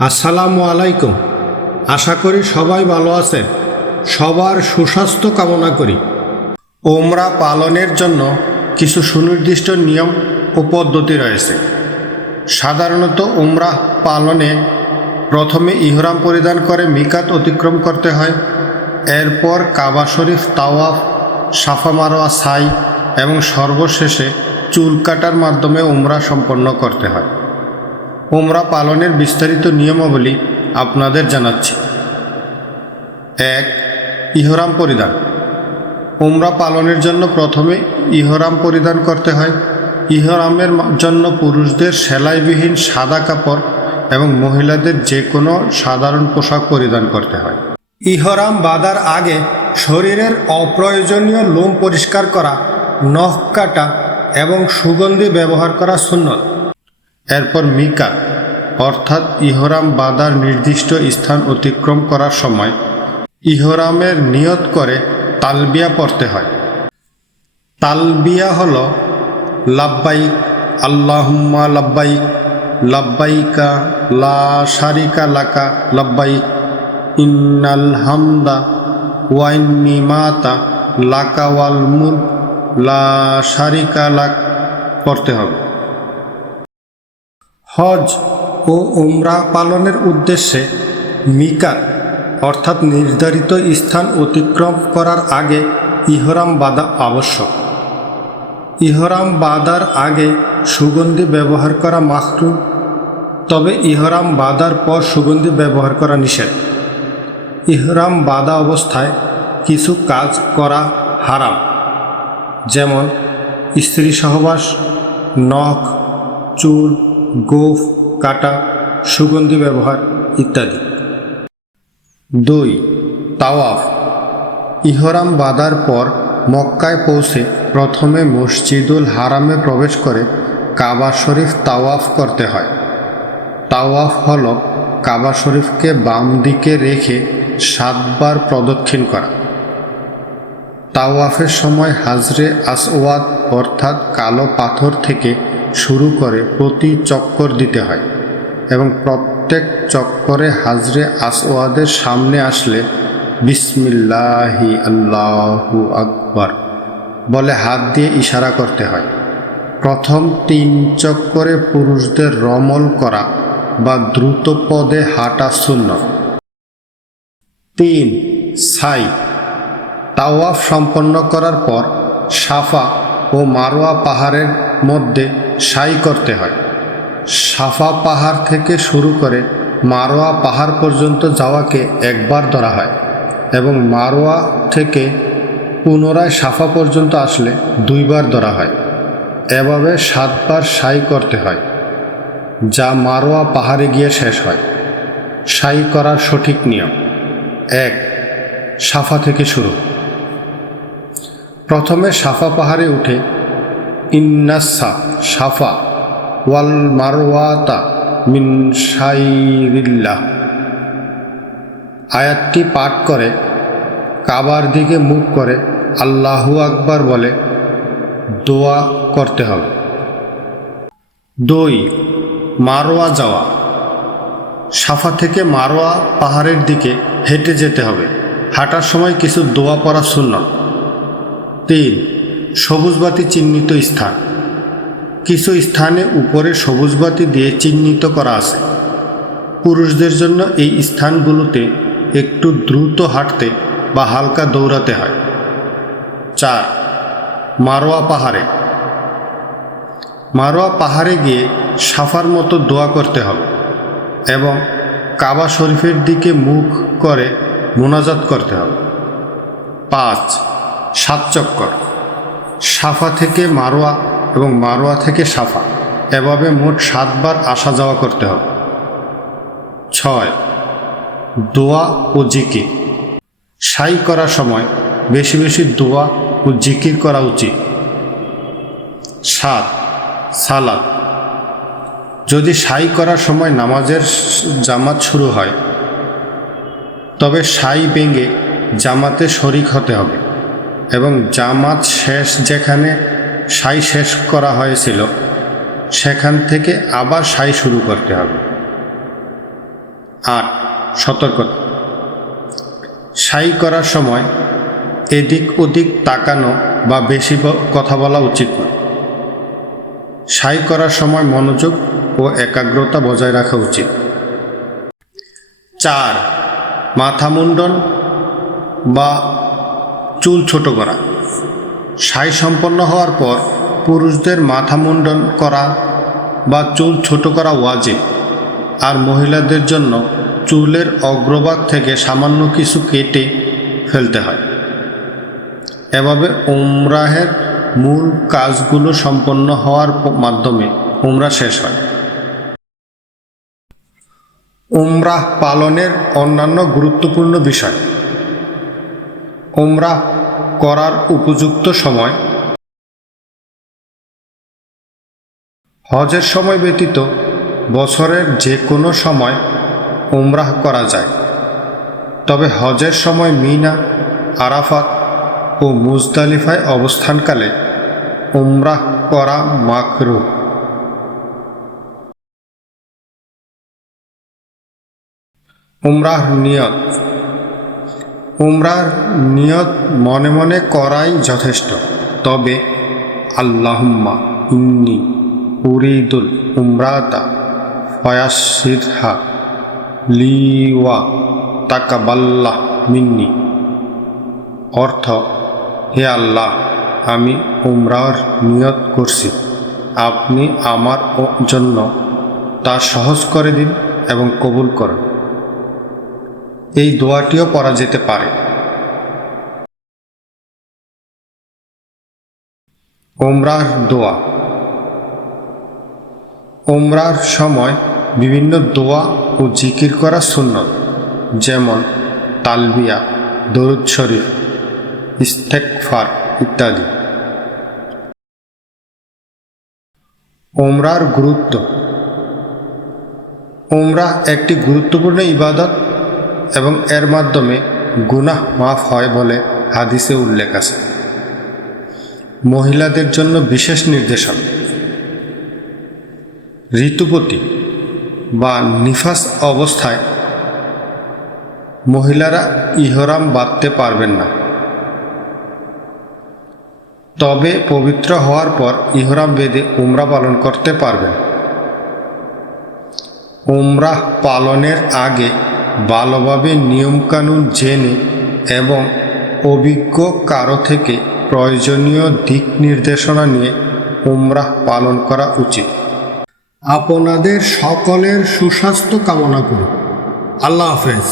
আসসালামু আলাইকুম। আশা করি সবাই ভালো আছেন। সবার সুস্বাস্থ্য কামনা করি। ওমরা পালনের জন্য কিছু সুনির্দিষ্ট নিয়ম ও পদ্ধতি রয়েছে। সাধারণত ওমরা পালনে প্রথমে ইহরাম পরিধান করে মিকাত অতিক্রম করতে হয়। এরপর কাবা শরীফ তাওয়াফ, সাফা মারোয়া সাই এবং সর্বশেষে চুল কাটার মাধ্যমে ওমরা সম্পন্ন করতে হয়। ওমরা পালনের বিস্তারিত নিয়মাবলী আপনাদের জানাচ্ছি। ১. ইহরাম পরিধান। ওমরা পালনের জন্য প্রথমে ইহরাম পরিধান করতে হয়। ইহরামের জন্য পুরুষদের সেলাইবিহীন সাদা কাপড় এবং মহিলাদের যে কোনো সাধারণ পোশাক পরিধান করতে হয়। ইহরাম বাঁধার আগে শরীরের অপ্রয়োজনীয় লোম পরিষ্কার করা, নখ কাটা এবং সুগন্ধি ব্যবহার করা সুন্নত। এরপর মিকাত অর্থাৎ ইহরাম বাঁধার নির্দিষ্ট স্থান অতিক্রম করার সময় ইহরামের নিয়ত করে তালবিয়া পড়তে হয়। তালবিয়া হল লাব্বাইক আল্লাহুম্মা লাব্বাইক, লাব্বাইকা লা শারিকা লাকা লাব্বাইক, ইন্নাল হামদা ওয়া নিমাতা লাকা ওয়াল মুলক লা শারিকা লাক পড়তে হবে। হজ ও উমরা পালনের উদ্দেশ্যে মিকাত অর্থাৎ নির্ধারিত স্থান অতিক্রম করার আগে ইহরাম বাঁধা আবশ্যক। ইহরাম বাঁধার আগে সুগন্ধি ব্যবহার করা মাকরুহ, তবে ইহরাম বাঁধার পর সুগন্ধি ব্যবহার করা নিষেধ। ইহরাম বাঁধা অবস্থায় কিছু কাজ করা হারাম, যেমন স্ত্রী সহবাস, নখ, চুল, গোঁফ কাটা, সুগন্ধি ব্যবহার ইত্যাদি। ২. তাওয়াফ। ইহরাম বাঁধার পর মক্কায় পৌঁছে প্রথমে মসজিদুল হারামে প্রবেশ করে কাবা শরীফ তাওয়াফ করতে হয়। তাওয়াফ হল কাবা শরীফকে বাম দিকে রেখে ৭ বার প্রদক্ষিণ করা। তাওয়াফের সময় হাজরে আসওয়াদ অর্থাৎ কালো পাথর থেকে শুরু করে প্রতি চক্কর দিতে হয় এবং প্রত্যেক চক্করে হাজরে আসওয়াদের সামনে আসলে বিসমিল্লাহি আল্লাহু আকবার বলে হাত দিয়ে ইশারা করতে হয়। প্রথম ৩ চক্করে পুরুষদের রমল করা বা দ্রুত পদে হাঁটা সুন্নত। ৩. সাই। তাওয়াফ সম্পন্ন করার পর সাফা ও মারোয়া পাহাড়ের মধ্যে সাই করতে হয়। সাফা পাহাড় থেকে শুরু করে মারোয়া পাহাড় পর্যন্ত যাওয়াকে একবার ধরা হয় এবং মারোয়া থেকে পুনরায় সাফা পর্যন্ত আসলে ২ বার ধরা হয়। এভাবে ৭ বার সাই করতে হয়, যা মারোয়া পাহাড়ে গিয়ে শেষ হয়। সাই করার সঠিক নিয়ম: ১. সাফা থেকে শুরু। প্রথমে সাফা পাহাড়ে উঠে ইন্নাসা সাফা ওয়াল মারওয়াতা মিন শাইরিল্লাহ আয়াতটি পাঠ করে কাবার দিকে মুখ করে আল্লাহু আকবার বলে দোয়া করতে হবে। ২. মারোয়া যাওয়া। সাফা থেকে মারোয়া পাহাড়ের দিকে হেঁটে যেতে হবে। হাঁটার সময় কিছু দোয়া পড়া সুন্নাত। ৩. সবুজ বাতি চিহ্নিত স্থান। কিছু স্থানে উপরে সবুজ বাতি দিয়ে চিহ্নিত করা আছে। পুরুষদের জন্য এই স্থানগুলোতে একটু দ্রুত হাঁটতে বা হালকা দৌড়াতে হয়। ৪. মারোয়া পাহাড়ে। মারোয়া পাহাড়ে গিয়ে সাফার মতো দোয়া করতে হবে এবং কাবা শরীফের দিকে মুখ করে মোনাজাত করতে হবে। ৫. ৭ চক্কর। সাফা থেকে মারোয়া এবং মারোয়া থেকে সাফা, এভাবে মোট ৭ বার আসা যাওয়া করতে হবে। ৬. দোয়া ও জিকির। সাই করার সময় বেশি বেশি দোয়া ও জিকির করা উচিত। ৭. সালাত। যদি সাই করার সময় নামাজের জামাত শুরু হয়, তবে সাই ভেঙে জামাতে শরিক হতে হবে এবং জামাত শেষ যেখানে সাই শেষ করা হয়েছিল সেখান থেকে আবার সাই শুরু করতে হবে। 8. সতর্কতা। সাই করার সময় এদিক ওদিক তাকানো বা বেশি কথা বলা উচিত নয়। সাই করার সময় মনোযোগ ও একাগ্রতা বজায় রাখা উচিত। 4. মাথা মুন্ডন বা চুল ছোট করা। সাই সম্পন্ন হওয়ার পর পুরুষদের মাথা মুন্ডন করা বা চুল ছোট করা ওয়াজিব, আর মহিলাদের জন্য চুলের অগ্রভাগ থেকে সামান্য কিছু কেটে ফেলতে হয়। এভাবে উমরাহের মূল কাজগুলো সম্পন্ন হওয়ার মাধ্যমে উমরা শেষ হয়। উমরাহ পালনের অন্যান্য গুরুত্বপূর্ণ বিষয়। উমরাহ করার উপযুক্ত সময়। হজের সময় ব্যতীত বছরের যে কোনো সময় উমরাহ করা যায়, তবে হজের সময় মিনা, আরাফাত ও মুজদালিফায় অবস্থানকালে উমরাহ করা মাকরুহ। উমরাহ নিয়ত। উমরার নিয়ত মনে মনে করাই যথেষ্ট, তবে আল্লাহুম্মা ইন্নী উরিদুল উমরাতা ফায়াসসিরহা লি ওয়া তাকাব্বাল্লাহ মিন্নি, অর্থ, হে আল্লাহ, আমি উমরার নিয়ত করছি, আপনি আমার জন্য তা সহজ করে দিন এবং কবুল করুন। এই দোয়াটিও পড়া যেতে পারে। উমরার দোয়া। উমরার সময় বিভিন্ন দোয়া ও জিকির করা সুন্নত, যেমন তালবিয়া, দরুদ শরীফ, ইস্তেগফার ইত্যাদি। উমরার গুরুত্ব। উমরাহ একটি গুরুত্বপূর্ণ ইবাদত এবং এর মাধ্যমে গুনাহ মাফ হয় বলে হাদিসে উল্লেখ আছে। মহিলাদের জন্য বিশেষ নির্দেশনা। ঋতুপতি বা নিফাস অবস্থায় মহিলারা ইহরাম বাঁধতে পারবেন না, তবে পবিত্র হওয়ার পর ইহরাম বেঁধে উমরা পালন করতে পারবেন। উমরাহ পালনের আগে ভালোভাবে নিয়মকানুন জেনে এবং অভিজ্ঞ কারো থেকে প্রয়োজনীয় দিক নির্দেশনা নিয়ে উমরাহ পালন করা উচিত। আপনাদের সকলের সুস্বাস্থ্য কামনা করি। আল্লাহ হাফেজ।